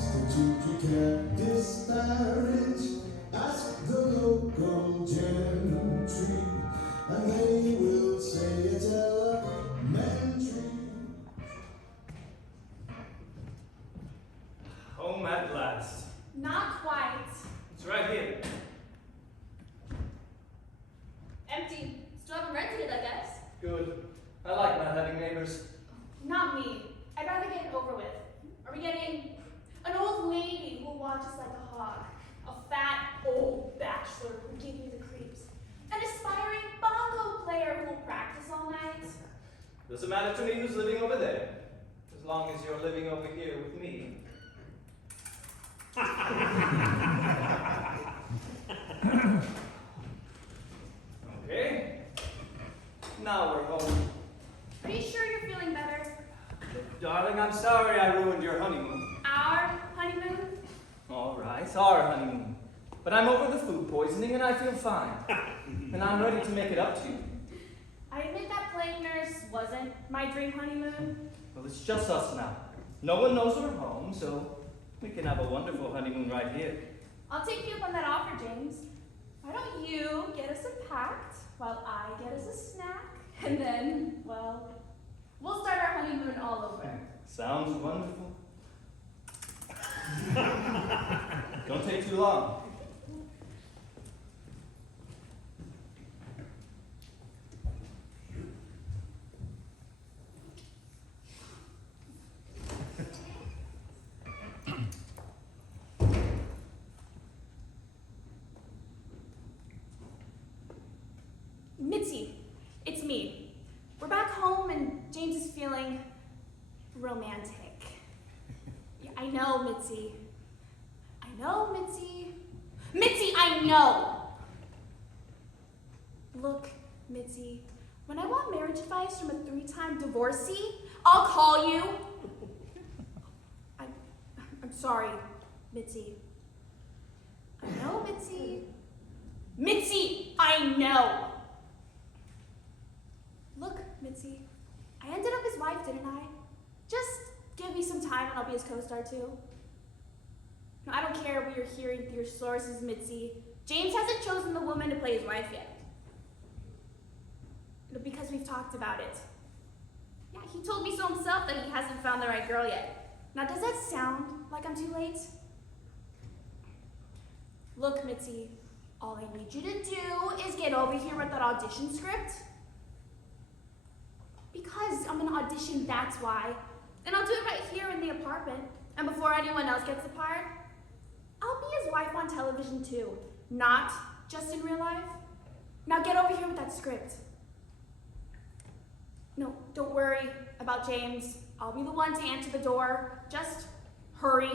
institute you can't disparage. Ask the local gentry, and they will say it's elementary. Home at last. Not quite. It's right here. Empty. Still haven't rented it, I guess. Good. I like not having neighbors. Not me. I'd rather get it over with. Are we getting an old lady who watches like a hawk? A fat, old bachelor who gives me the creeps? An aspiring bongo player who will practice all night? Doesn't matter to me who's living over there, as long as you're living over here with me. Okay. Now we're home. Are you sure you're feeling better? Darling, I'm sorry I ruined your honeymoon. Our honeymoon? All right, our honeymoon. But I'm over the food poisoning and I feel fine. And I'm ready to make it up to you. I admit that playing nurse wasn't my dream honeymoon. Well, it's just us now. No one knows we're home, so we can have a wonderful honeymoon right here. I'll take you up on that offer, James. Why don't you get us a pact while I get us a snack? And then, well, we'll start our honeymoon all over. Sounds wonderful. Don't take too long. Mitzi, it's me. We're back home and James is feeling romantic. Yeah, I know, Mitzi. I know, Mitzi. Mitzi, I know! Look, Mitzi, when I want marriage advice from a 3-time divorcee, I'll call you. I'm sorry, Mitzi. I know, Mitzi. Mitzi, I know! Look, Mitzi, I ended up his wife, didn't I? Just give me some time and I'll be his co-star too. No, I don't care what you're hearing through your sources, Mitzi. James hasn't chosen the woman to play his wife yet. No, because we've talked about it. Yeah, he told me so himself that he hasn't found the right girl yet. Now, does that sound like I'm too late? Look, Mitzi, all I need you to do is get over here with that audition script. Because I'm gonna audition, that's why. And I'll do it right here in the apartment. And before anyone else gets the part, I'll be his wife on television too. Not just in real life. Now get over here with that script. No, don't worry about James. I'll be the one to answer the door. Just hurry.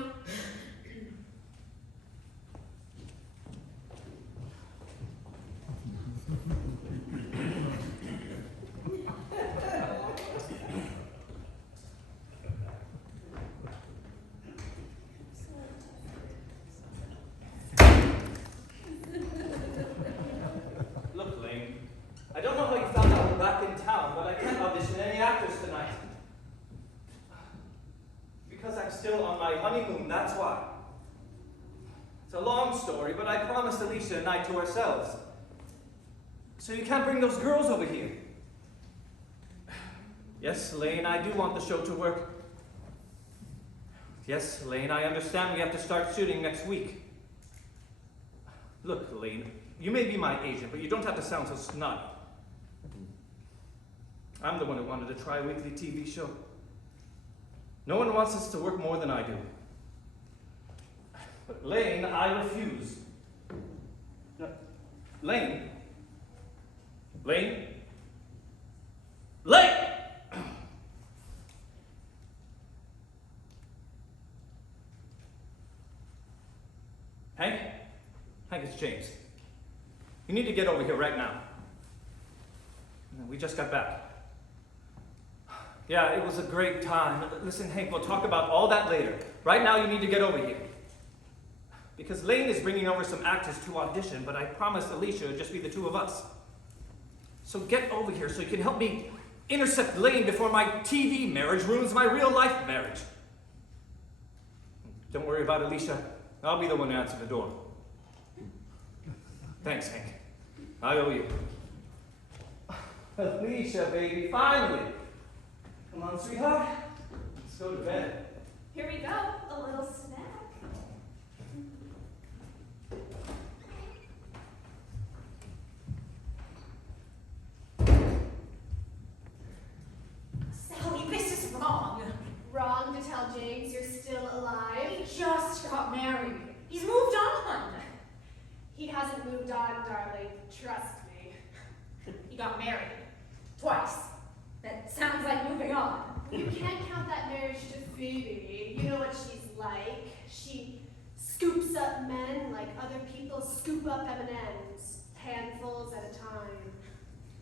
Look, Lane, I don't know how you found out we're back in town, but I can't audition any actors tonight. Because I'm still on my honeymoon, that's why. It's a long story, but I promised Alicia a night to ourselves. So you can't bring those girls over here. Yes, Lane, I do want the show to work. Yes, Lane, I understand we have to start shooting next week. Look, Lane, you may be my agent, but you don't have to sound so snotty. I'm the one who wanted to try a weekly TV show. No one wants us to work more than I do. But Lane, I refuse. No. Lane? Lane? Lane! Hank? Hank, it's James. You need to get over here right now. We just got back. Yeah, it was a great time. Listen, Hank, we'll talk about all that later. Right now, you need to get over here. Because Lane is bringing over some actors to audition, but I promised Alicia it would just be the two of us. So get over here so you can help me intercept Lane before my TV marriage ruins my real life marriage. Don't worry worry about Alicia. I'll be the one to answer the door. Thanks, Hank. I owe you. Alicia, baby, finally. Come on, sweetheart. Let's go to bed. Here we go, a little snack. Sally, this is wrong. Wrong to tell James you're still alive. He just got married. He's moved on. He hasn't moved on, darling. Trust me. He got married. Twice. That sounds like moving on. You can't count that marriage to Phoebe. You know what she's like. She scoops up men like other people scoop up M&Ms, handfuls at a time.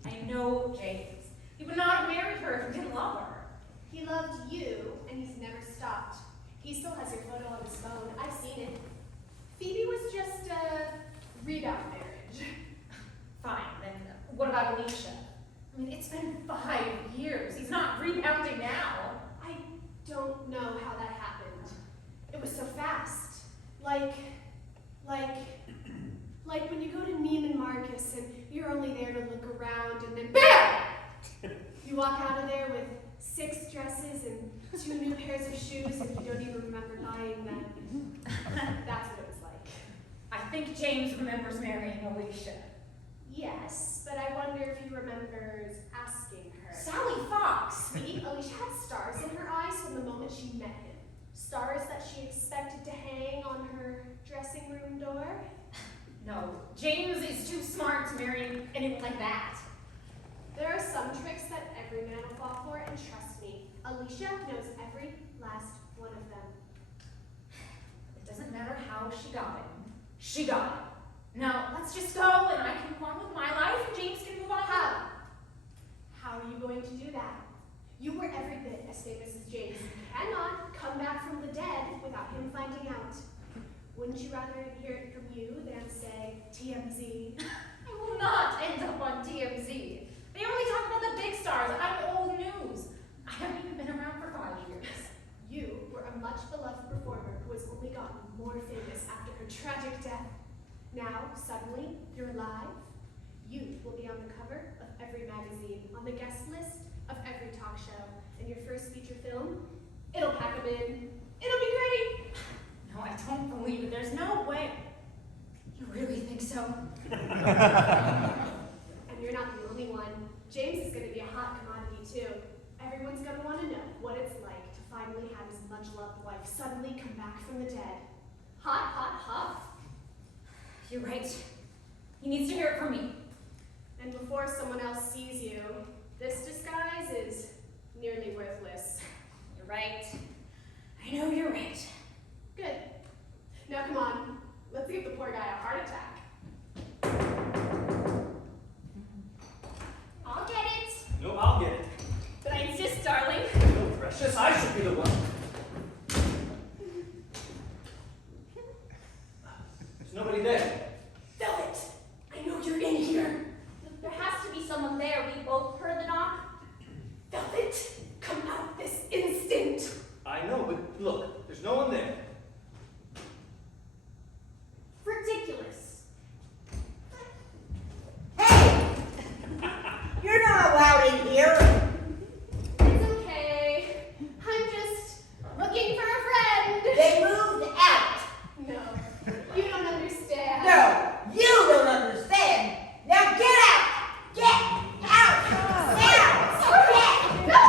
I know James. He would not have married her if he didn't love her. He loved you, and he's never stopped. He still has your photo on his phone. I've seen it. Phoebe was just a rebound marriage. Fine, then what about Alicia? I mean, it's been 5 years. He's not rebounding now. I don't know how that happened. It was so fast. Like when you go to Neiman Marcus and you're only there to look around and then BAM! You walk out of there with 6 dresses and 2 new pairs of shoes and you don't even remember buying them. That's what it was like. I think James remembers marrying Alicia. Yes, but I wonder if he remembers asking her. Sally Fox! See, Alicia had stars in her eyes from the moment she met him. Stars that she expected to hang on her dressing room door. No, James is too smart to marry anyone like that. There are some tricks that every man will fall for, and trust me, Alicia knows every last one of them. It doesn't matter how she got it. She got it. Now, let's just go and I can move on with my life and James can move on. How? How are you going to do that? You were every bit as famous as James. You cannot come back from the dead without him finding out. Wouldn't you rather hear it from you than, say, TMZ? I will not end up on TMZ. They only talk about the big stars. I'm old news. I haven't even been around for 5 years. You were a much beloved performer who has only gotten more famous after her tragic death. Now, suddenly, you're alive. You will be on the cover of every magazine, on the guest list of every talk show, and your first feature film, it'll pack them in. It'll be great. No, I don't believe it. There's no way. You really think so? And you're not the only one. James is going to be a hot commodity, too. Everyone's going to want to know what it's like to finally have his much-loved wife suddenly come back from the dead. Hot, hot, hot. You're right. He needs to hear it from me. And before someone else sees you, this disguise is nearly worthless. You're right. I know you're right. Good. Now come on, let's give the poor guy a heart attack. I'll get it. No, I'll get it. But I insist, darling. No, precious, I should be the one. There's nobody there. Velvet, I know you're in here. There has to be someone there. We both heard the knock. Velvet, come out this instant. I know, but look, there's no one there. Ridiculous. Hey! You're not allowed in here. It's okay. I'm just looking for a friend. They moved out. No, you don't understand. No, you don't understand. Now get out! Get out! Now! Get! No!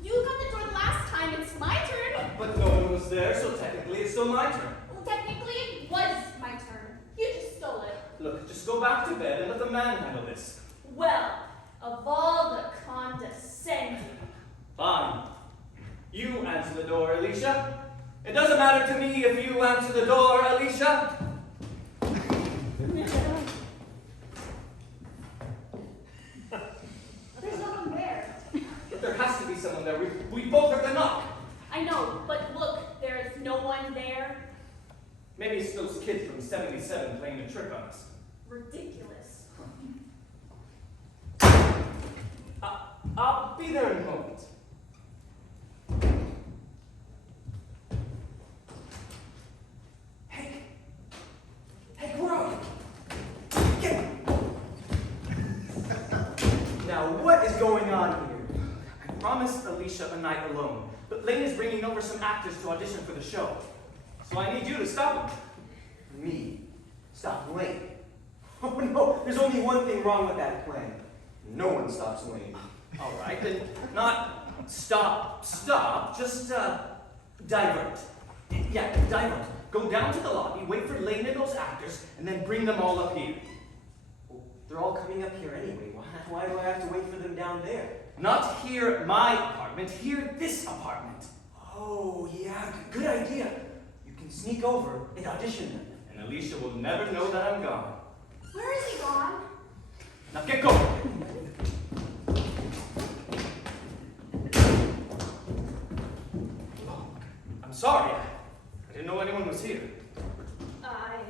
You got the door the last time. It's my turn. But no one was there, so technically it's still my turn. Well, technically, it was my turn. You just stole it. Look, just go back to bed and let the man handle this. Well, of all the condescending. Fine. You answer the door, Alicia. It doesn't matter to me if you answer the door, Alicia. There's no one there. But there has to be someone there. We both heard the knock. I know, but look, there are no one there? Maybe it's those kids from 77 playing a trick on us. Ridiculous. I'll be there in a moment. Hank! Hank, where are you? Get Now, what is going on here? I promised Alicia a night alone, but Lane is bringing over some actors to audition for the show. So I need you to stop him. Me? Stop Lane? Oh no, there's only one thing wrong with that plan. No one stops Lane. All right, then not stop, just divert. Yeah, divert. Go down to the lobby, wait for Lane and those actors, and then bring them all up here. Well, they're all coming up here anyway. Why do I have to wait for them down there? Not here, my apartment, here, this apartment. Oh, yeah, good idea. You can sneak over and audition them. And Alicia will never know that I'm gone. Where is he gone? Now get going. I'm sorry. I didn't know anyone was here. I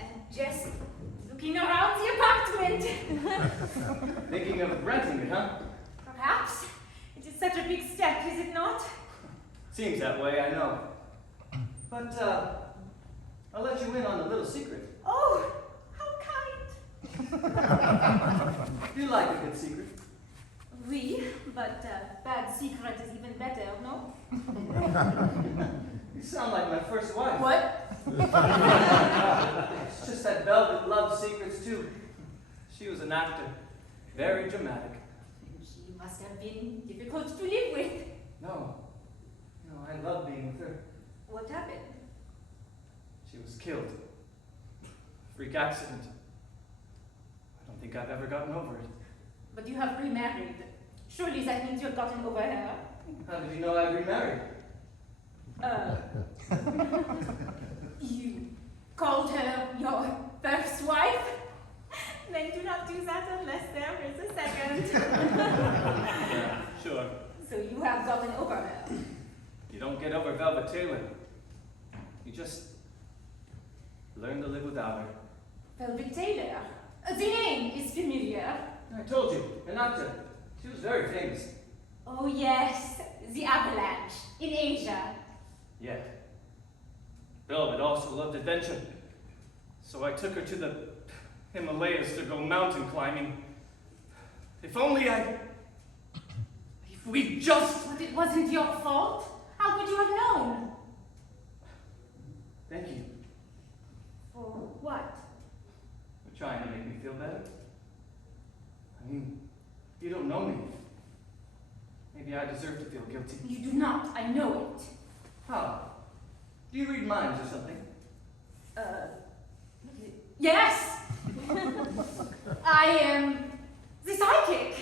am just looking around the apartment. Thinking of renting it, huh? Perhaps. It is such a big step, is it not? Seems that way, I know. But, I'll let you in on a little secret. Oh, how kind. You like a good secret. Oui, but bad secret is even better, no? You sound like my first wife. What? It's just that Velvet loved secrets too. She was an actor. Very dramatic. She must have been difficult to live with. No, I loved being with her. What happened? She was killed. Freak accident. I don't think I've ever gotten over it. But you have remarried. Surely that means you've gotten over her. How did you know I'd remarried? You called her your first wife? Then do not do that unless there is a second. Yeah, sure. So you have gotten over her. You don't get over Velvet Taylor. You just learn to live without her. Velvet Taylor. The name is familiar. I told you, an actor. She was very famous. Oh yes, the avalanche in Asia. Yeah. Velvet also loved adventure. So I took her to the Himalayas to go mountain climbing. If only if we just... But it wasn't your fault. How could you have known? Thank you For what? for trying to make me feel better. I mean, you don't know me. Maybe I deserve to feel guilty. You do not, I know it. How? Do you read minds or something? Yes! I am the psychic,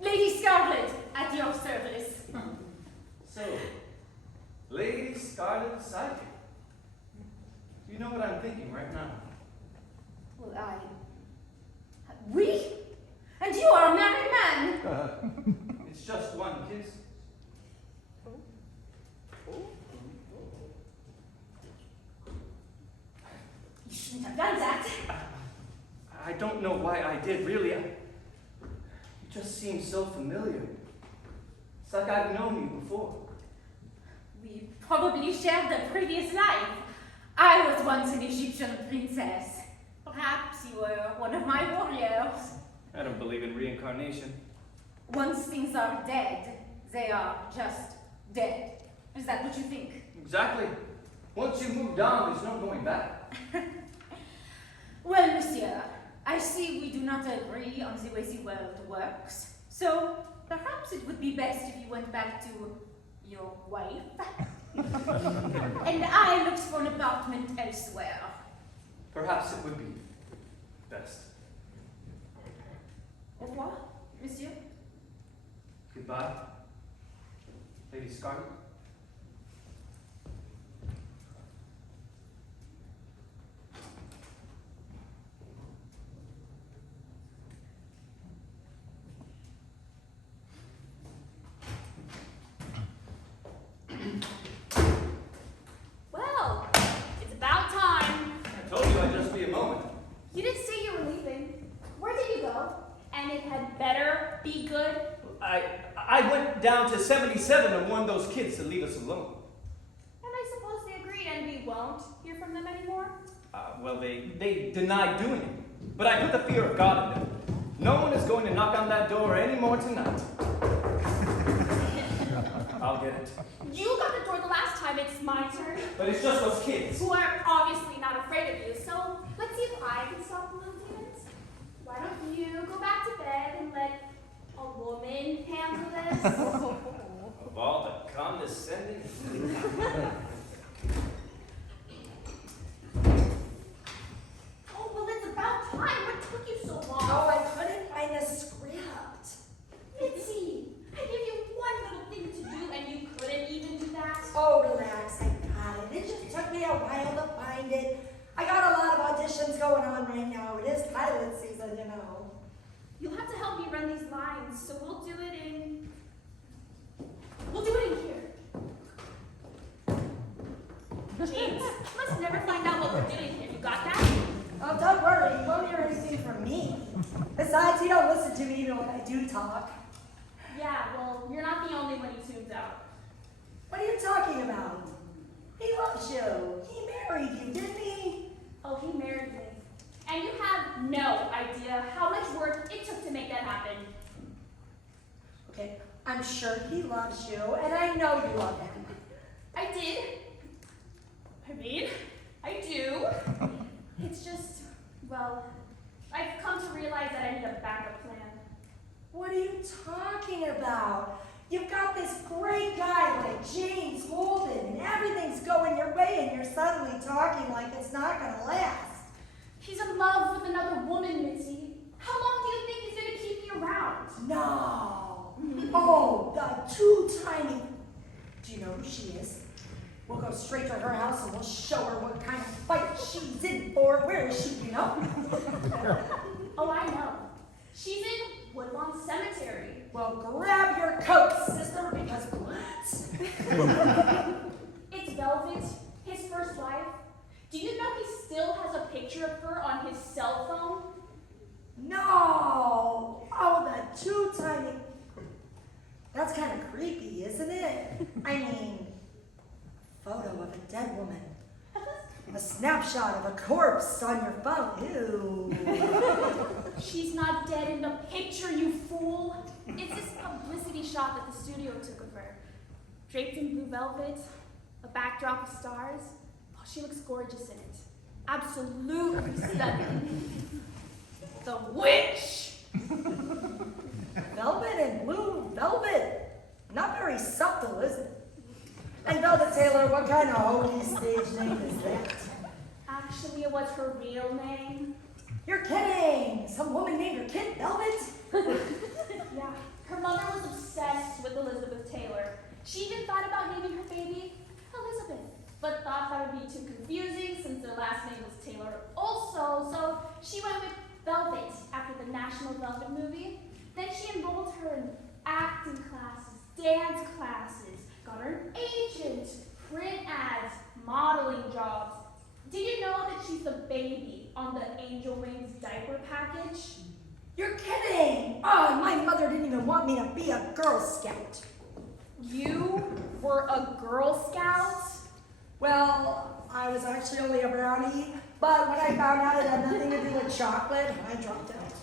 Lady Scarlet, at your service. So, Lady Scarlet Psychic. You know what I'm thinking right now. Well, we? And you are a married man. It's just one kiss. You shouldn't have done that. I don't know why I did, really. You just seem so familiar. It's like I've known you before. We probably shared a previous life. I was once an Egyptian princess. Perhaps you were one of my warriors. I don't believe in reincarnation. Once things are dead, they are just dead. Is that what you think? Exactly. Once you moved on, there's no going back. Well, monsieur, I see we do not agree on the way the world works. So perhaps it would be best if you went back to your wife. And I looked for an apartment elsewhere. Perhaps it would be best. Au revoir, monsieur. Goodbye, Lady Scarlet. 7 and warned those kids to leave us alone. And I suppose they agreed and we won't hear from them anymore? Well, they denied doing it. But I put the fear of God in them. No one is going to knock on that door anymore tonight. I'll get it. You got the door the last time, it's my turn. But it's just those kids. Who are obviously not afraid of you, so let's see if I can stop the little demons. Why don't you go back to bed and let a woman handle this? Of all the condescending. Oh, well, it's about time. What took you so long? Oh, I couldn't find a script. Mitzi, I gave you one little thing to do and you couldn't even do that. Oh, relax, I got it. It just took me a while to find it. I got a lot of auditions going on right now. It is pilot season, you know. You'll have to help me run these lines, so we'll do it in here. James, you must never find out what we're doing here. You got that? Oh, don't worry, you won't hear anything from me. Besides, you don't listen to me even when I do talk. Yeah, well, you're not the only one he tunes out. What are you talking about? He loves you. He married you, didn't he? Oh, he married me. And you have no idea how much work it took to make that happen. Okay, I'm sure he loves you, and I know you love him. I did. I do. It's just, well, I've come to realize that I need a backup plan. What are you talking about? You've got this great guy like James Holden, and everything's going your way, and you're suddenly talking like it's not gonna last. He's in love with another woman, Mitzi. How long do you think he's gonna keep me around? No. Oh, the two-timing. Do you know who she is? We'll go straight to her house and we'll show her what kind of fight she's in for. Where is she, you know? Oh, I know. She's in Woodlawn Cemetery. Well, grab your coat, sister, because what? It's Velvet, his first wife. Do you know he still has a picture of her on his cell phone? No. Oh, the two-timing. That's kind of creepy, isn't it? I mean, photo of a dead woman. A snapshot of a corpse on your phone. Ew. She's not dead in the picture, you fool. It's this publicity shot that the studio took of her. Draped in blue velvet, a backdrop of stars. Oh, she looks gorgeous in it. Absolutely stunning. The witch! Velvet and blue velvet. Not very subtle, is it? And Velvet Taylor, what kind of holy stage name is that? Actually, it was her real name. You're kidding! Some woman named her kid Velvet? Yeah, her mother was obsessed with Elizabeth Taylor. She even thought about naming her baby Elizabeth, but thought that would be too confusing since their last name was Taylor also, so she went with Velvet after the National Velvet movie. Then she enrolled her in acting classes, dance classes, got her an agent, print ads, modeling jobs. Did you know that she's the baby on the Angel Wings diaper package? You're kidding! Oh, my mother didn't even want me to be a Girl Scout. You were a Girl Scout? Well, I was actually only a brownie, but when I found out it had nothing to do with chocolate, I dropped out.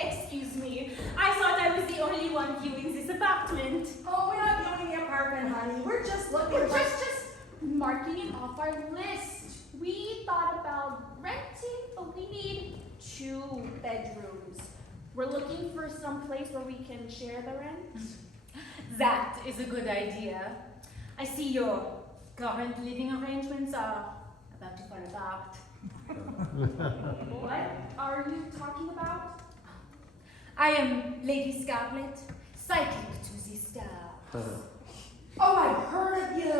Excuse me. I thought I was the only one viewing this apartment. Oh, we're not viewing the apartment, honey. We're just looking We're for... just marking it off our list. We thought about renting, but we need 2 bedrooms. We're looking for some place where we can share the rent. That is a good idea. I see your current living arrangements are about to fall apart. What are you talking about? I am Lady Scarlet, psychic to the stars. Oh, I've heard of you!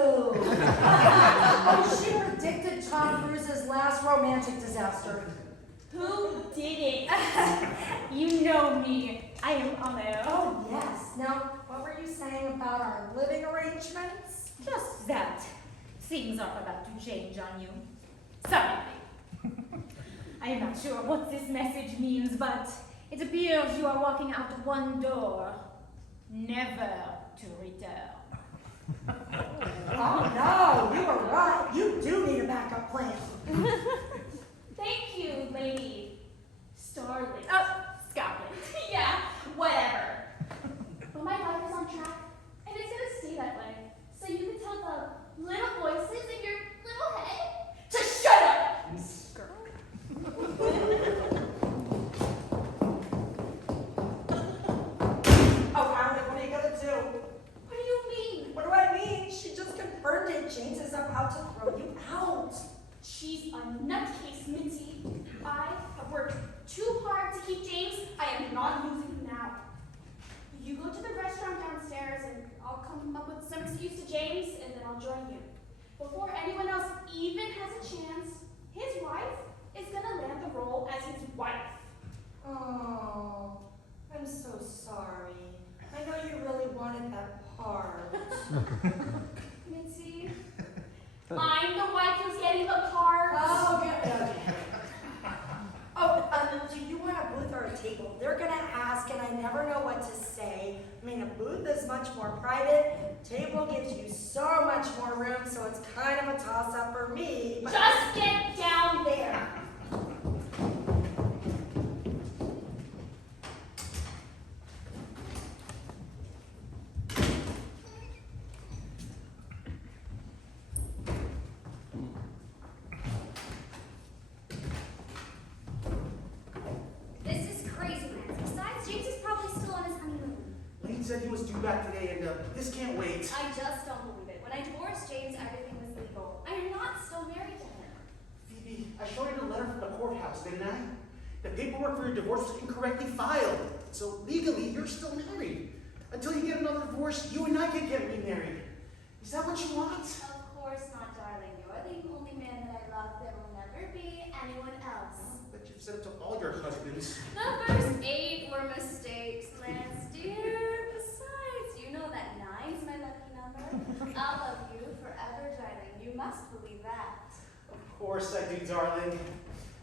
Oh, she predicted Tom Cruise's last romantic disaster. Who did it? You know me. I am Amel. Oh, yes. Now, what were you saying about our living arrangements? Just that. Things are about to change on you. Suddenly. I am not sure what this message means, but It appears you are walking out one door, never to return. Oh no, you were right. You do need a backup plan. Thank you, Lady Starling. Oh, stop it. Yeah, whatever. But my life is on track, and it's gonna stay that way. So you can tell the little voices in your little head to shut up, Oh, Alan, what are you gonna do? What do you mean? What do I mean? She just confirmed it. James is about to throw you out. She's a nutcase, Mitzi. I have worked too hard to keep James. I am not losing him now. You go to the restaurant downstairs, and I'll come up with some excuse to James, and then I'll join you. Before anyone else even has a chance, his wife is gonna land the role as his wife. Oh, I'm so sorry. I know you really wanted that part. Mitzi, I'm the wife who's getting the part. Oh, good. Oh, do you want a booth or a table? They're gonna ask, and I never know what to say. I mean, a booth is much more private. Table gives you so much more room, so it's kind of a toss-up for me. But Just get down there. This is crazy, Lance. Besides, James is probably still on his honeymoon. Lane said he was due back today, and this can't wait. I just don't believe it. When I divorced James, everything was legal. I am not still married to him. Phoebe, I showed you the letter from the courthouse, didn't I? The paperwork for your divorce was incorrectly filed. So legally, you're still married. Until you get another divorce, you and I can get remarried. Is that what you want? Of course not, darling. You're the only man that I love. There will never be anyone else. But you've said it to all your husbands. The first 8 were mistakes, Lance, dear. Besides, you know that 9's my lucky number. I'll love you forever, darling. You must believe that. Of course I do, darling.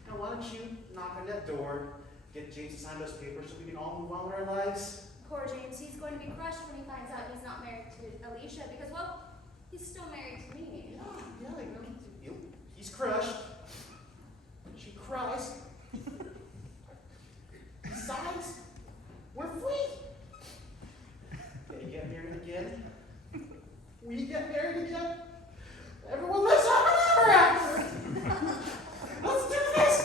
Now why don't you knock on that door, get James to sign those papers so we can all move on with our lives? Poor James, he's going to be crushed when he finds out he's not married to Alicia because, well, he's still married to me. Yeah, I know. He's crushed. She cries. Besides, we're free. They get married again. We get married again. Everyone lives happily ever after. Let's do this.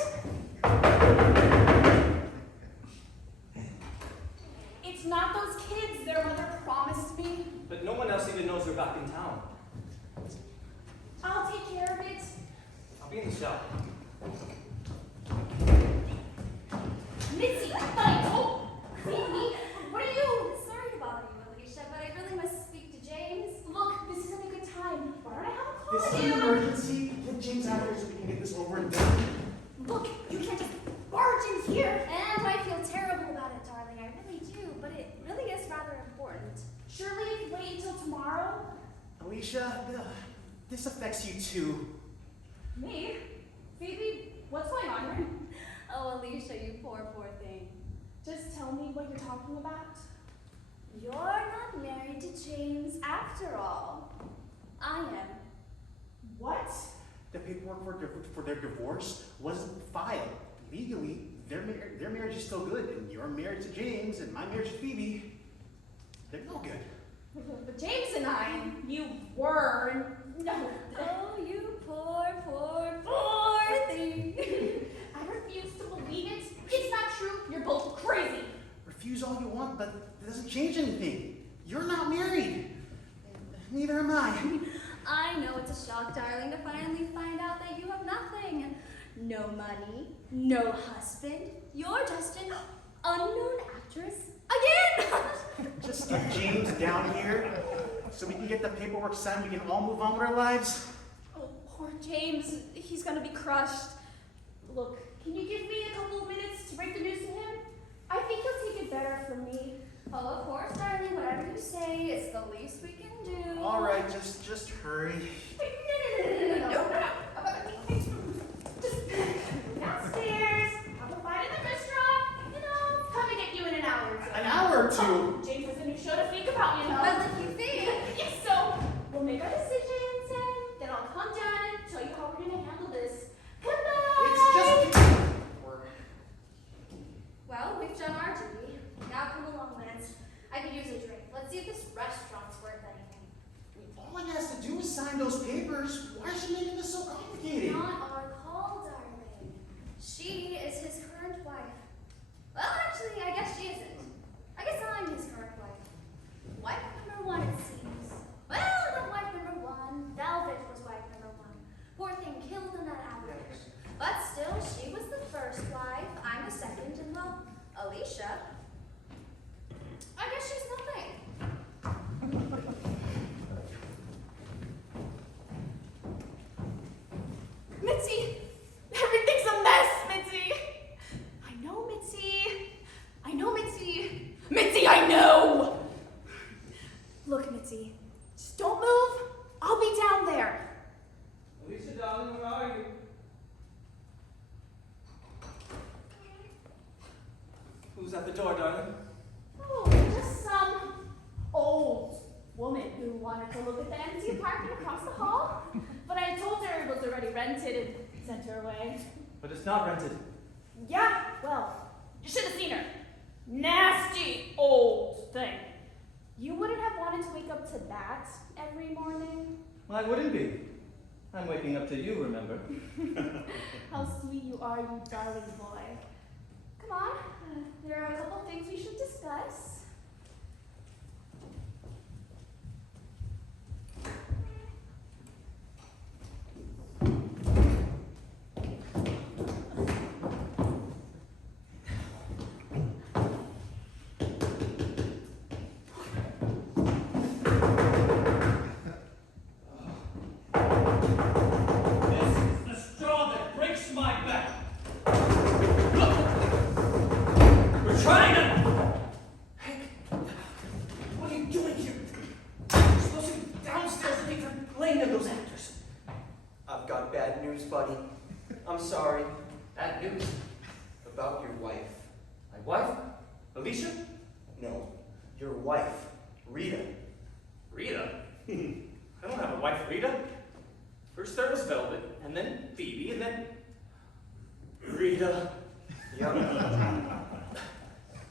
It's not those kids their mother promised me. But no one else even knows we're back in town. I'll take care of it. I'll be in the shop. Mitzi, buddy, oh, Phoebe, what are you? Sorry to bother you, Alicia, but I really must speak to James. Look, this isn't a good time. Why don't I have a call This is with an you? emergency. Get James out here so we can get this over and done. Look, you can't just barge in here. And I feel terrible about it, darling. I really do, but it really is rather important. Surely you can wait until tomorrow. Alicia, this affects you too. Me? Phoebe, what's going on here? Oh, Alicia, you poor thing. Just tell me what you're talking about. You're not married to James after all. I am. What? The paperwork for their divorce wasn't filed. Legally, their marriage is still good, and you're married to James, and my marriage to Phoebe, they're no good. But James and I, you were, no. Oh, you poor thing. I refuse to believe it. It's not true. You're both crazy. Refuse all you want, but it doesn't change anything. You're not married. Neither am I. I know it's a shock, darling, to finally find out that you have nothing. No money, no husband. You're just an unknown actress again. Just get James down here so we can get the paperwork signed. We can all move on with our lives. Oh, poor James. He's gonna be crushed. Look, can you give me a couple of minutes to break the news to him? I think he'll take it better from me. Oh, of course, darling. Whatever you say, it's the least we can do. All right, just hurry. No. Just downstairs, have a bite in the restaurant, come her to. James has a new show to think about, you know. Well, if you think. Yes, so we'll make our decisions and then I'll come down and tell you how we're gonna handle this. Goodbye! It's just. Well, we've done our duty. Now come along, Lance. I could use a drink. Let's see if this restaurant's worth anything. All he has to do is sign those papers. Why is she making this so complicated? Not our call, darling. She is his current wife. Well, actually, I guess she isn't. I guess I'm his current wife. Wife number one, it seems. Well, not wife number one. Velvet was wife number one. Poor thing killed in that avalanche. But still, she was the first wife. I'm the second, and well, Alicia. I guess she's nothing. Mitzi! Everything's a mess, Mitzi! I know, Mitzi. I know, Mitzi. Mitzi, I know! Look, Mitzi, just don't move. I'll be down there. Alicia, darling, where are you? Who's at the door, darling? Oh, just some old woman who wanted to look at the empty apartment across the hall. But I told her it was already rented and sent her away. But it's not rented. Yeah, well, you should have seen her. Nasty old thing. You wouldn't have wanted to wake up to that every morning? Well, I wouldn't be. I'm waking up to you, remember? How sweet you are, you darling boy. Come on, there are a couple things we should discuss. Buddy, I'm sorry. Bad news about your wife. My wife? Alicia? No, your wife, Rita. Rita? I don't have a wife, Rita. First there was Velvet, and then Phoebe, and then Rita. Young.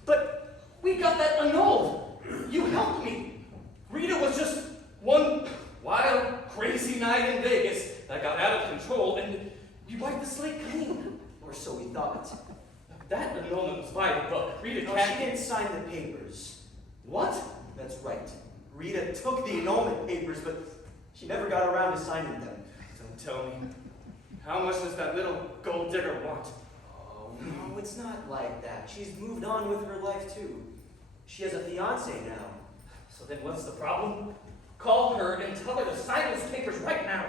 But we got that annulled. You helped me. Rita was just one wild, crazy night in Vegas that got out of control, and we wiped the slate clean. Or so we thought. That annulment was by the book. Rita No, can't. she didn't sign the papers. What? That's right. Rita took the annulment papers, but she never got around to signing them. Don't tell me. How much does that little gold digger want? Oh, no, it's not like that. She's moved on with her life, too. She has a fiancé now. So then what's the problem? Call her and tell her to sign those papers right now.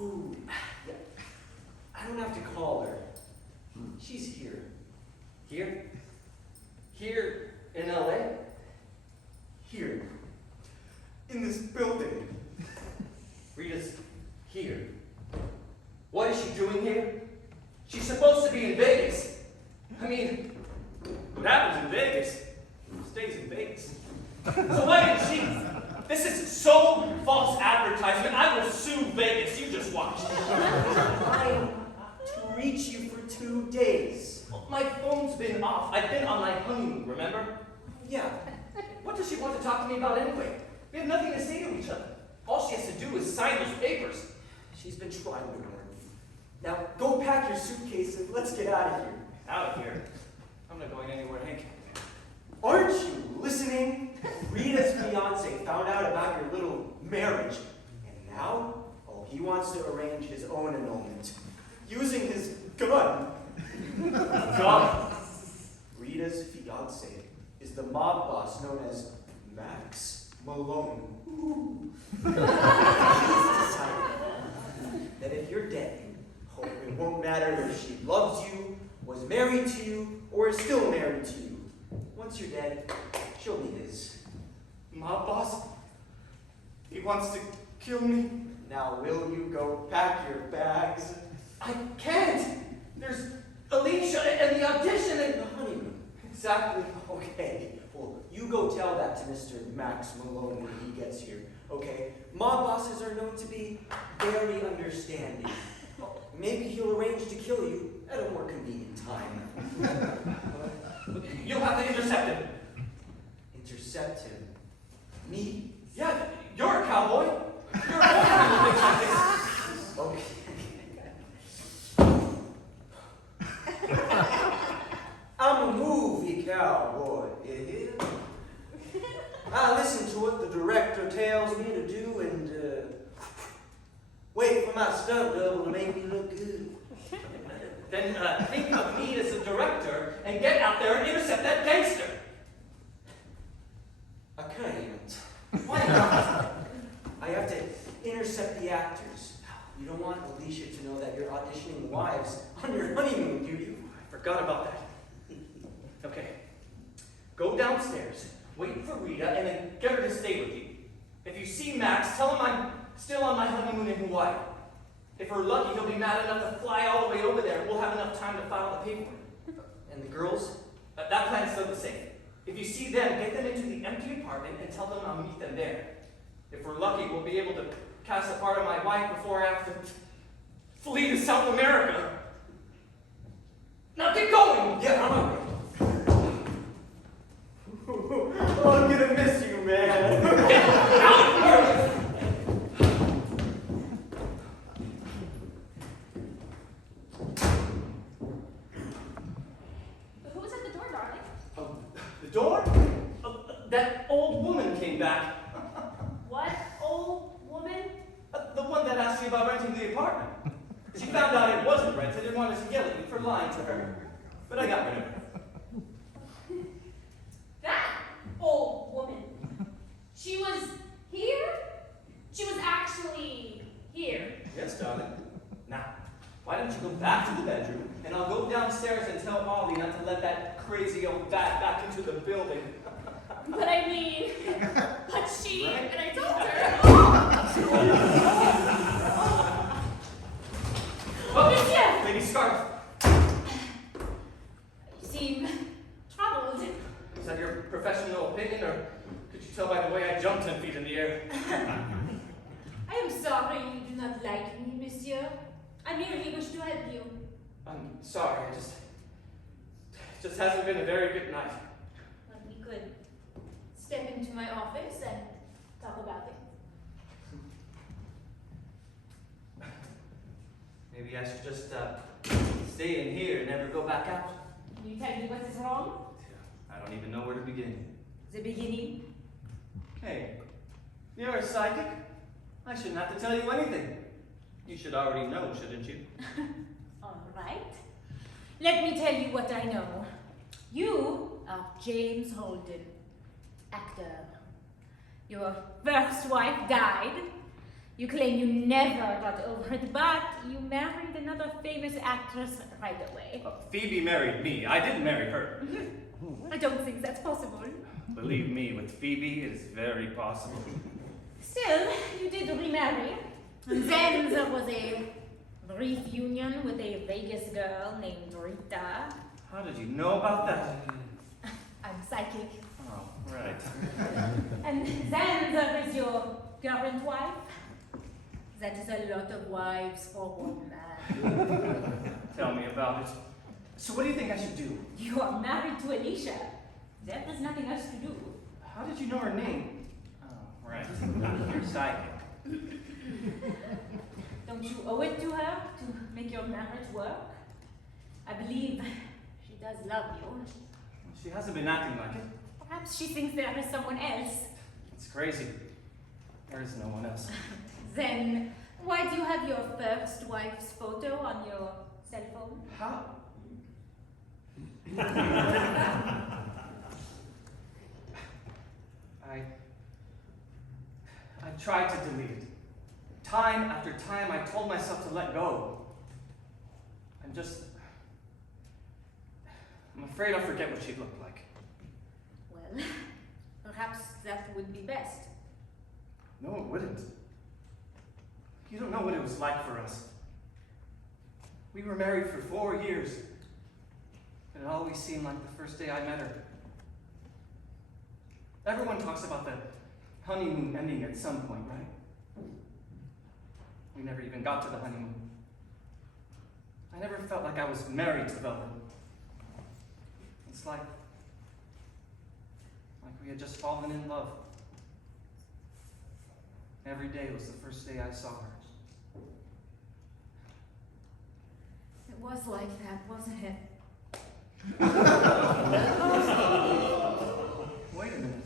Ooh, yeah. I don't have to call her. She's here. Here? Here in LA? Here. In this building. Rita's here. What is she doing here? She's supposed to be in Vegas. I mean, what happens in Vegas stays in Vegas. So why didn't she? This is so false advertisement. I will sue Vegas. You just watch. Trying to reach you for 2 days. My phone's been off. I've been on my honeymoon, remember? Yeah. What does she want to talk to me about anyway? We have nothing to say to each other. All she has to do is sign those papers. She's been trying to warn me. Now, go pack your suitcase and let's get out of here. Out of here. I'm not going anywhere, Hank. Aren't you listening? Rita's fiancé found out about your little marriage. And now, oh, he wants to arrange his own annulment. Using his gun. God. Rita's fiancé is the mob boss known as Max Malone. He's decided that if you're dead, oh, it won't matter if she loves you, was married to you, or is still married to you. Once you're dead, she'll be his. Mob boss? He wants to kill me? Now, will you go pack your bags? I can't! There's Alicia and the audition and The honeymoon. exactly. Okay, well, You go tell that to Mr. Max Malone when he gets here, okay? Mob bosses are known to be very understanding. Maybe he'll arrange to kill you at a more convenient time. You'll have to intercept him. Intercept him. Me? Yeah, you're a cowboy. You're a boy who thinks like this. Okay. I'm a movie cowboy, you hear? I listen to what the director tells me to do and wait for my stunt double to make me look good. Then think of me as a director and get out there and intercept that gangster. I can't. Why not? I have to intercept the actors. You don't want Alicia to know that you're auditioning wives on your honeymoon, do you? I forgot about that. Okay. Go downstairs, wait for Rita, and then get her to stay with you. If you see Max, tell him I'm still on my honeymoon in Hawaii. If we're lucky, he'll be mad enough to fly all the way over there. We'll have enough time to file the paperwork. And the girls? That plan's still the same. If you see them, get them into the empty apartment and tell them I'll meet them there. If we're lucky, we'll be able to cast a part of my wife before I have to flee to South America. Now get going! Yeah, I'm on it. Oh, I'm gonna miss you, man. Out here! Who was at the door, darling? The door? That old woman came back. What old woman? The one that asked you about renting the apartment. She found out it wasn't rented and wanted to yell at me for lying to her. But I got rid of her. That old woman. She was here? She was actually here. Yes, darling. Now, why don't you go back to the bedroom, and I'll go downstairs and tell Ollie not to let that crazy old bat back into the building. But I mean, but she, Right. and I told her. Oh, Monsieur! Lady Scarf, You seem troubled. is that your professional opinion, or could you tell by the way I jumped 10 feet in the air? I am sorry you do not like me, monsieur. I merely wish to help you. I'm sorry, it just hasn't been a very good night. Well, we could step into my office and talk about it. Maybe I should just stay in here and never go back out. Can you tell me what is wrong? I don't even know where to begin. The beginning? Hey, you're a psychic. I shouldn't have to tell you anything. You should already know, shouldn't you? All right. Let me tell you what I know. You are James Holden, actor. Your first wife died. You claim you never got over it, but you married another famous actress right away. Phoebe married me. I didn't marry her. I don't think that's possible. Believe me, with Phoebe, it is very possible. Still, you did remarry. And then there was a brief union with a Vegas girl named Rita. How did you know about that? I'm psychic. Oh, right. And then there is your current wife. That is a lot of wives for one man. Tell me about it. So what do you think I should do? You are married to Alicia. There is nothing else to do. How did you know her name? Oh, right. You're psychic. Don't you owe it to her to make your marriage work? I believe she does love you. She hasn't been acting like it. Perhaps she thinks there is someone else. It's crazy. There is no one else. Then why do you have your first wife's photo on your cell phone? How? I tried to delete it. Time after time, I told myself to let go. I'm afraid I'll forget what she looked like. Well, perhaps that would be best. No, it wouldn't. You don't know what it was like for us. We were married for 4 years. And it always seemed like the first day I met her. Everyone talks about the honeymoon ending at some point, right? We never even got to the honeymoon. I never felt like I was married to Velvet. It's like we had just fallen in love. Every day was the first day I saw her. It was like that, wasn't it? Wait a minute.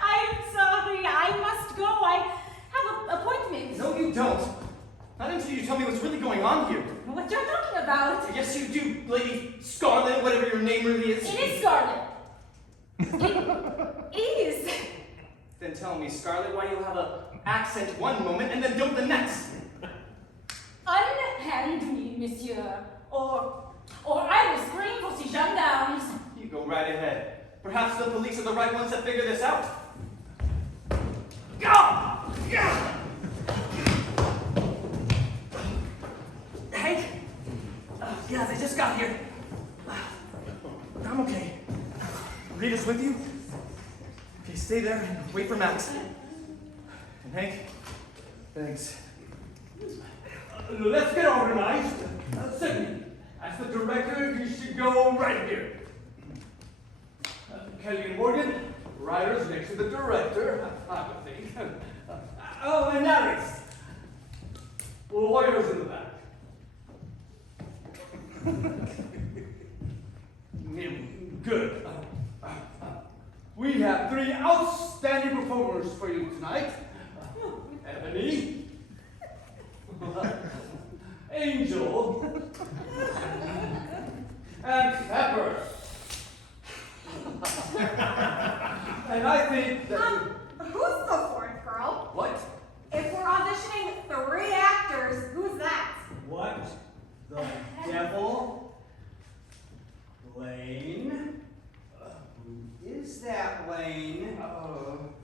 I'm sorry, I must go. I have an appointment. No, you don't. Not until you tell me what's really going on here. What you're talking about? Yes, you do, Lady Scarlet, whatever your name really is. It is Scarlet. It is. Then tell me, Scarlet, why you have an accent one moment and then don't the next. Unhand me, monsieur, or I will scream for the gendarmes. You go right ahead. Perhaps the police are the right ones to figure this out. Go! Yeah! Hank? Yeah, they just got here. I'm okay. Rita's with you? Okay, stay there and wait for Max. And Hank, thanks. Let's get organized. Sydney, as the director, you should go right here. Kelly and Morgan, writers next to the director, I would think. Oh, and Alex, lawyers in the back. Good. We have 3 outstanding performers for you tonight. Ebony, Angel, and Pepper. And I think that... Who's the fourth girl? What? If we're auditioning 3 actors, who's that? What the devil? Lane? Who is that Lane?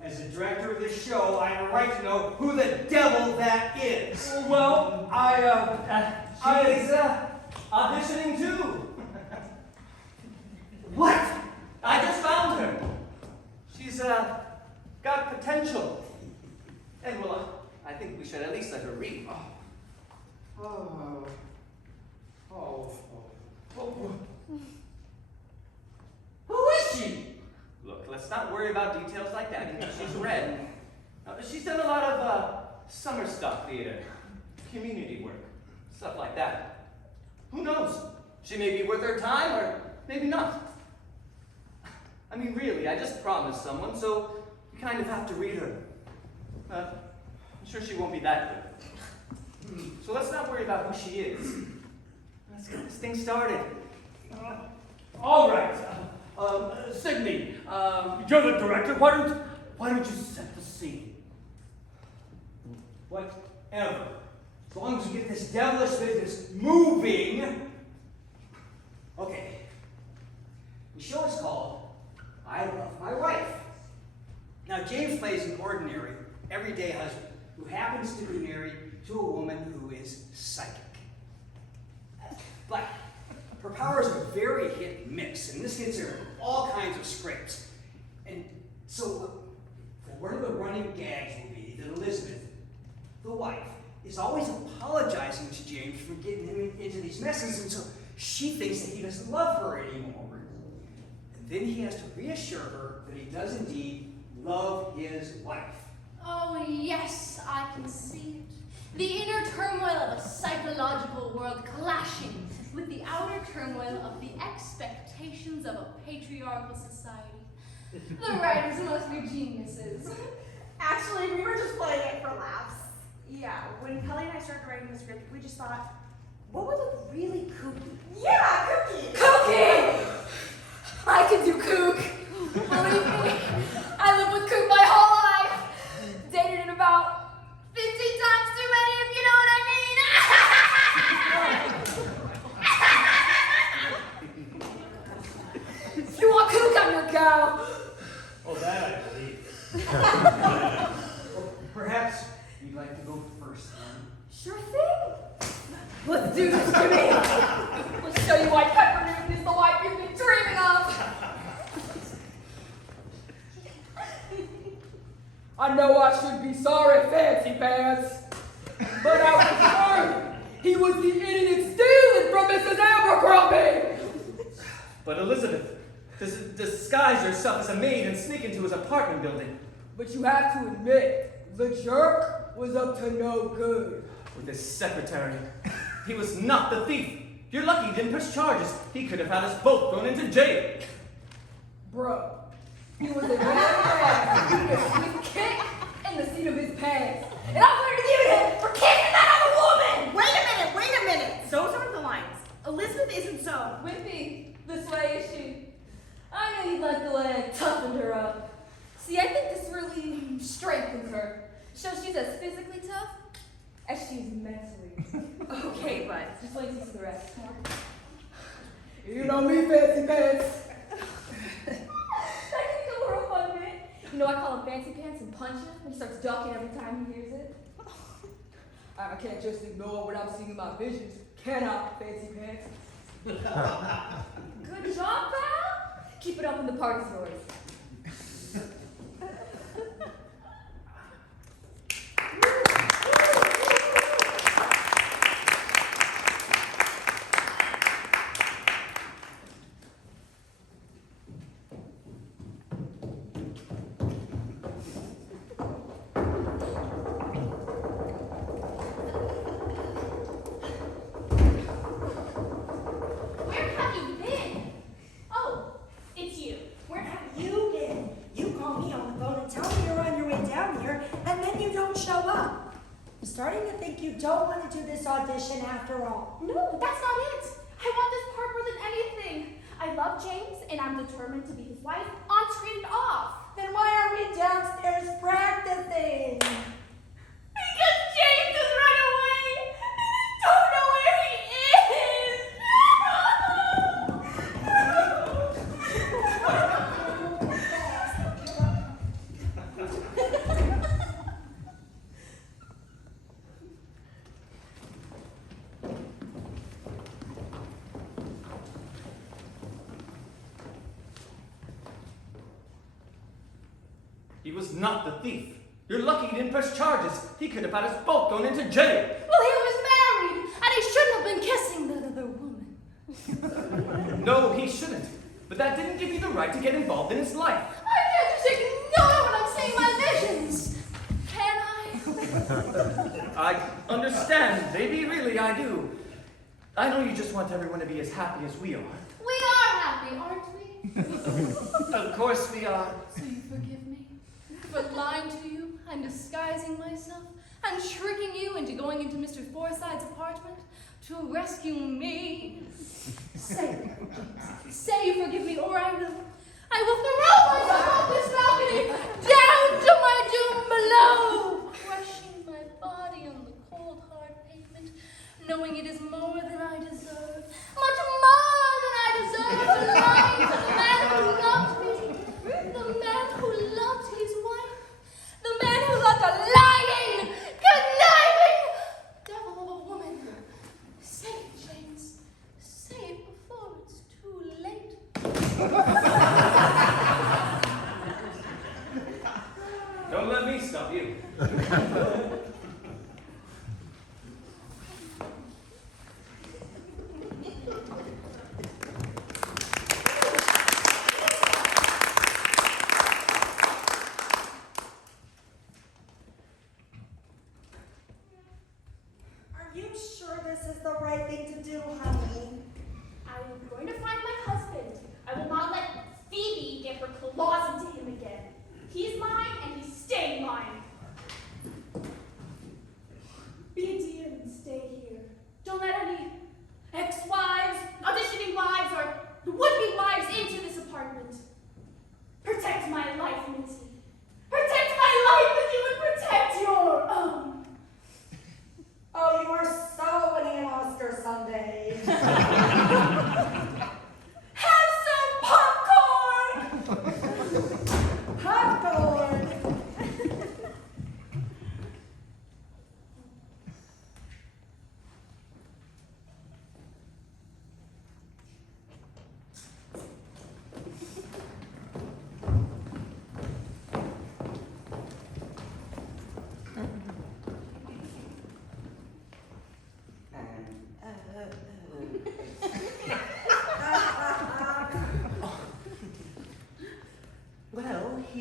As the director of this show, I have a right to know who the devil that is. Well, She's auditioning too. What? I just found her. She's got potential. And well, I think we should at least let her read. Who is she? Look, let's not worry about details like that until she's read. She's done a lot of summer stock theater, community work, stuff like that. Who knows? She may be worth her time, or maybe not. I mean, really, I just promised someone, so you kind of have to read her. I'm sure she won't be that good. So let's not worry about who she is. Let's get this thing started. All right. Sydney, you're the director. Why don't you set the scene? Whatever. As long as we get this devilish business moving. Okay. The show is called I Love My Wife. Now, James plays an ordinary, everyday husband who happens to be married to a woman who is psychic. But her powers are very hit and miss, and this gets her in all kinds of scrapes. And so, one of the running gags will be that Elizabeth, the wife, is always apologizing to James for getting him into these messes, and so she thinks that he doesn't love her anymore. And then he has to reassure her that he does indeed love his wife. Oh, yes, I can see it. The inner turmoil of a psychological world clashing with the outer turmoil of the expectations of a patriarchal society. The writers must be geniuses. Actually, we were just playing it for laughs. Yeah, when Kelly and I started writing the script, we just thought, what would look really kooky? Yeah, kooky! Kooky! I can do kook. Believe me, I lived with kook my whole life. Dated it about 15 times too many, if you know what I mean. If you want kook, I'm your girl. Oh, that I believe. Perhaps you'd like to go first, then. Sure thing. Let's do this, Jimmy. Let's show you why Pepper Newton is the wife you've been dreaming of. I know I should be sorry, Fancy Pants, but I was sure he was the idiot stealing from Mrs. Abercrombie. But Elizabeth, disguise yourself as a maid and sneak into his apartment building. But you have to admit, the jerk was up to no good. With his secretary. He was not the thief. You're lucky he didn't press charges. He could have had us both thrown into jail. Bro, he was a man man with a sweet kick in the seat of his pants. And I'm going to give it him for kissing that other woman! Wait a minute. Those aren't the lines. Elizabeth isn't so. Wimpy, this way is she. I know you'd like the way I toughened her up. See, I think this really strengthens her. Shows she's as physically tough as she's mentally. Okay, but Just wait to see the rest. You know me, Fancy Pants. That can go for a fun bit. You know, I call him Fancy Pants and punch him when he starts ducking every time he hears it. I can't just ignore what I'm seeing in my visions. Can I, Fancy Pants? Good job, pal. Keep it up in the party stories. Where have you been? Oh, it's you. Where have you been? You call me on the phone and tell me you're on your way down here, and then you don't show up. I'm starting to think you don't want to do this audition after all. No, that's not it. I want this part more than anything. I love James, and I'm determined to be his wife on screen and off. Then why are we downstairs practicing? Because James has run away, and I don't know where he is. He was not the thief. You're lucky he didn't press charges. He could have had us both thrown into jail. Well, he was married, and he shouldn't have been kissing that other woman. No, he shouldn't. But that didn't give you the right to get involved in his life. I can't just ignore when I'm seeing my visions. Can I? I understand, baby, really, I do. I know you just want everyone to be as happy as we are. We are happy, aren't we? Of course we are. So you forgive me for lying to you and disguising myself and tricking you into going into Mr. Forsythe's apartment to rescue me. Say it, James. Say you forgive me, or I will throw myself off this balcony down to my doom below, crushing my body on the cold, hard pavement, knowing it is more than I deserve, much more than I deserve to lie to the man who loved me, the man who loved his wife, the man who loved a lying, conniving devil of a woman. Say it, James. Say it before it's too late. Don't let me stop you. Are you sure this is the right thing to do, honey? I'm going to find my husband. I will not let Phoebe get her claws into him again. He's mine, and he's staying mine.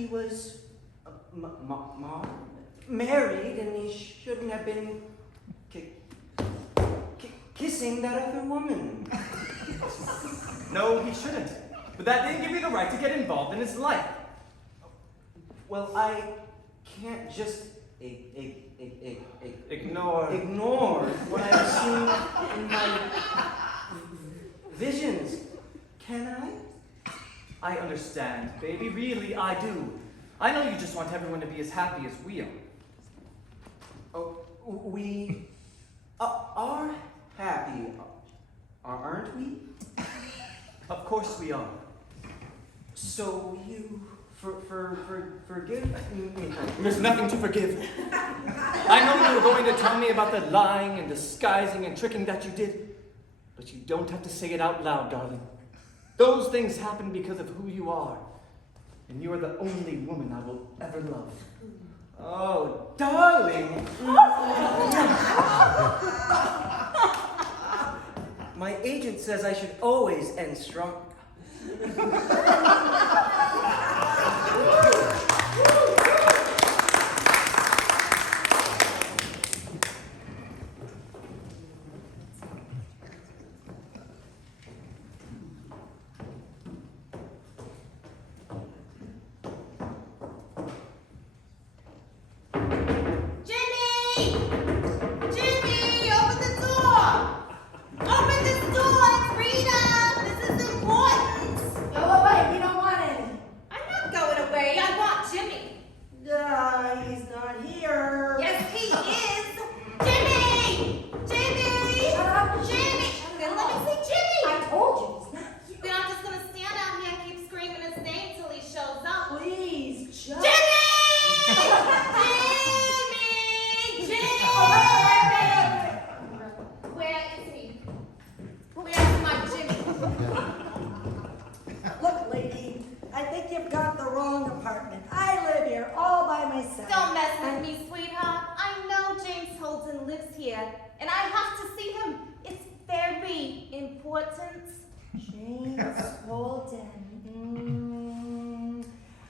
he was married and he shouldn't have been kissing that other woman. No, he shouldn't. But that didn't give you the right to get involved in his life. Well, I can't just Ignore. what I've seen in my visions. Can I? I understand, baby. Really, I do. I know you just want everyone to be as happy as we are. Oh, we are happy, aren't we? Of course we are. So you forgive me? There's nothing to forgive. I know you were going to tell me about the lying and disguising and tricking that you did, but you don't have to say it out loud, darling. Those things happen because of who you are, and you are the only woman I will ever love. Oh, darling. My agent says I should always end strong. He's not here. Yes, he is. Jimmy! Jimmy! Shut up. Jimmy! Then let me say Jimmy! I told you he's not here. Then I'm just gonna stand out here and keep screaming his name till he shows up. Please, just... Jimmy! Jimmy! Jimmy! Where is he? Where's my Jimmy? Look, lady, I think you've got the wrong apartment. I live here all by myself. Don't mess with me, sweetheart. I know James Holden lives here, and I have to see him. It's very important. James Holden.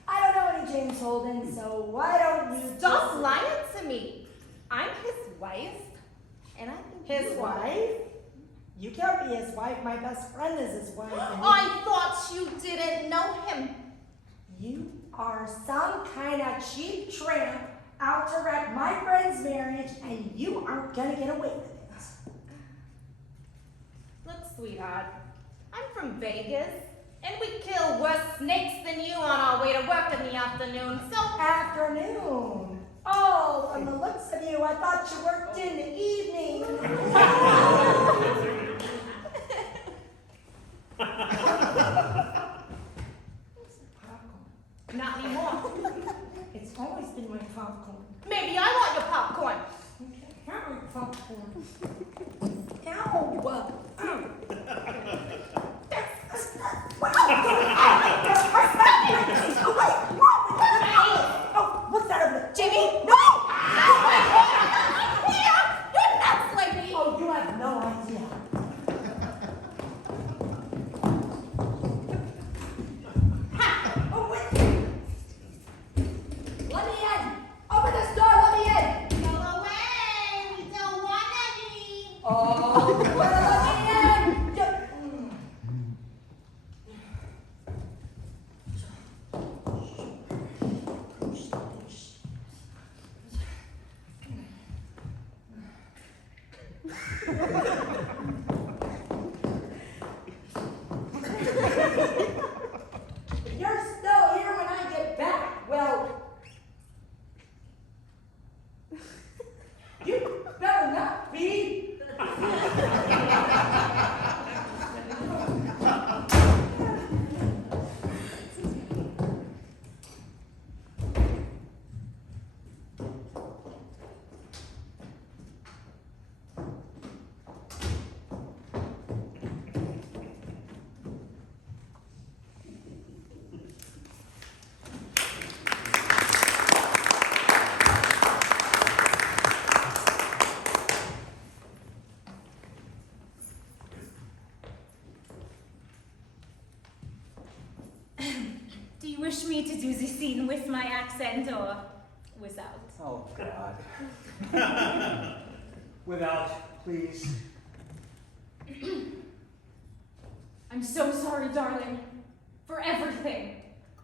I don't know any James Holden, so why don't you Stop just... lying to me. I'm his wife, and I think His wife? You can't be his wife. My best friend is his wife. and I thought you didn't know him. You are some kind of cheap tramp out to wreck my friend's marriage, and you aren't gonna get away with it. Look, sweetheart, I'm from Vegas, and we kill worse snakes than you on our way to work in the afternoon, so... Afternoon. Oh, from the looks of you, I thought you worked in the evening. Not anymore. It's always been my popcorn. Maybe I want your popcorn. Okay, have my popcorn. Ow! Oh, what's that over there? Jimmy, no! You're nuts, lady! Oh, you have no idea. Oh, wait. Let me in. Open this door. Let me in. Go away! We don't want any! Oh, you better let me in. You're still here when I get back. Well, you better not be. scene with my accent or without? Oh, God. Without, please. I'm so sorry, darling, for everything.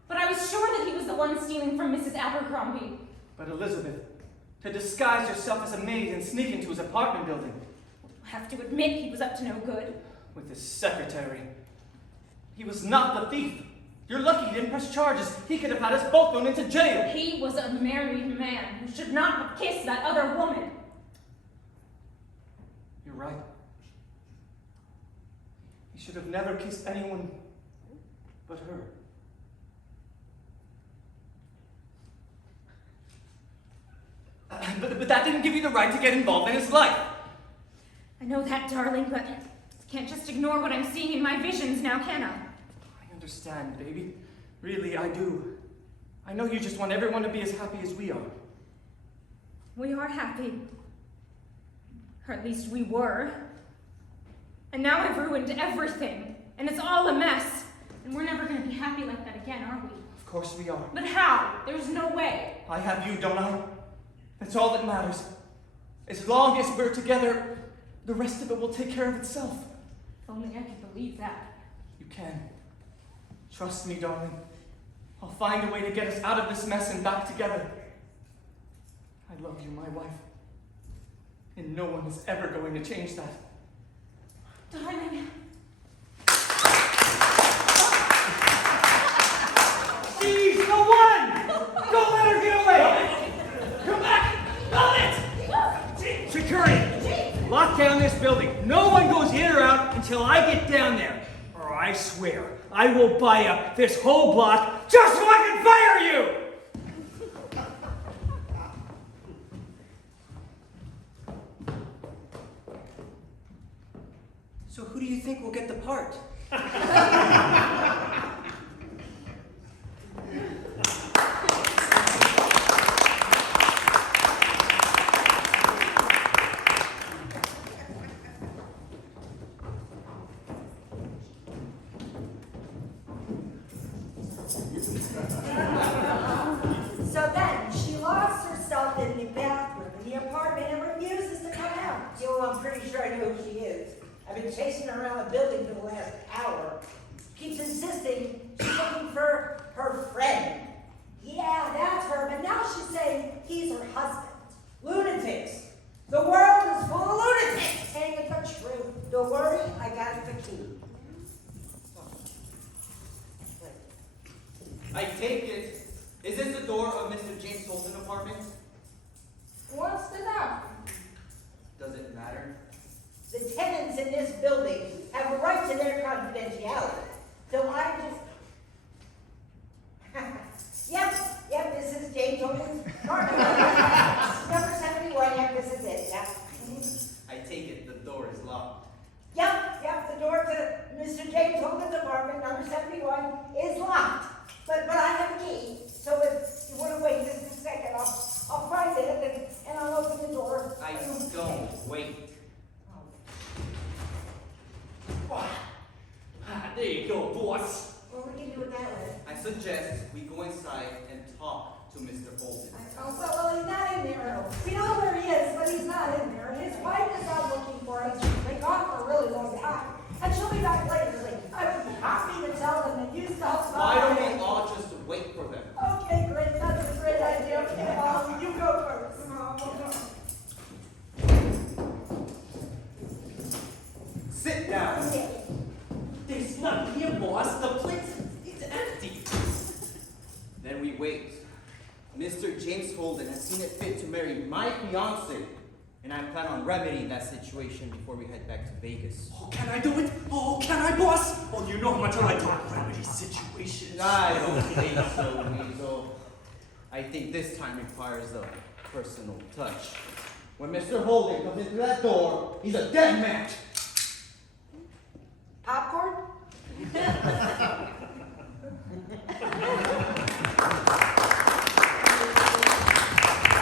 But I was sure that he was the one stealing from Mrs. Abercrombie. But Elizabeth, to disguise yourself as a maid and sneak into his apartment building. I have to admit he was up to no good. With his secretary. He was not the thief. You're lucky he didn't press charges. He could have had us both thrown into jail. He was a married man who should not have kissed that other woman. You're right. He should have never kissed anyone but her. But that didn't give you the right to get involved in his life. I know that, darling, but I can't just ignore what I'm seeing in my visions now, can I? I understand, baby. Really, I do. I know you just want everyone to be as happy as we are. We are happy. Or at least we were. And now I've ruined everything. And it's all a mess. And we're never going to be happy like that again, are we? Of course we are. But how? There's no way. I have you, don't I? That's all that matters. As long as we're together, the rest of it will take care of itself. If only I could believe that. You can. Trust me, darling. I'll find a way to get us out of this mess and back together. I love you, my wife. And no one is ever going to change that. Darling. She's the one! Don't let her get away! Come back! Hold it! Security! Lock down this building. No one goes in or out until I get down there. Or I swear, I will buy up this whole block just so I can fire you! So who do you think will get the part? So then, she lost herself in the bathroom in the apartment and refuses to come out. I'm pretty sure I know who she is. I've been chasing her around the building for the last hour. Keeps insisting she's looking for her friend. Yeah, that's her, but now she's saying he's her husband. Lunatics. The world is full of lunatics. Saying it's the truth. Don't worry, I got the key. I take it. Is this the door of Mr. James Holden's apartment? What's that? Does it matter? The tenants in this building have a right to their confidentiality. So I just... Yep, this is James Holden's apartment. Number 71, yep, this is it, yep. I take it the door is locked. Yep, the door to Mr. James Holden's apartment, number 71, is locked. But I have a key, so if you want to wait just a second, I'll find it and I'll open the door. I don't wait. There you go, boss. What are we going to do with that one? I suggest we go inside and talk to Mr. Holden. Oh, well, he's not in there. We know where he is, but he's not in there. His wife is out looking for him. She's been gone for a really long time. And she'll be back later. I would be happy to tell them that you stopped by. Why don't we all just wait for them? Okay, great. That's a great idea. Okay, you go first. Sit down. There's nothing here, boss. The place is empty. Then we wait. Mr. James Holden has seen it fit to marry my fiancée, and I plan on remedying that situation before we head back to Vegas. Oh, can I do it? Oh, can I, boss? Oh, you know how much I like to remedy situations. I don't think so, Weasel. I think this time requires a personal touch. When Mr. Holden comes into that door, he's a dead man. Popcorn?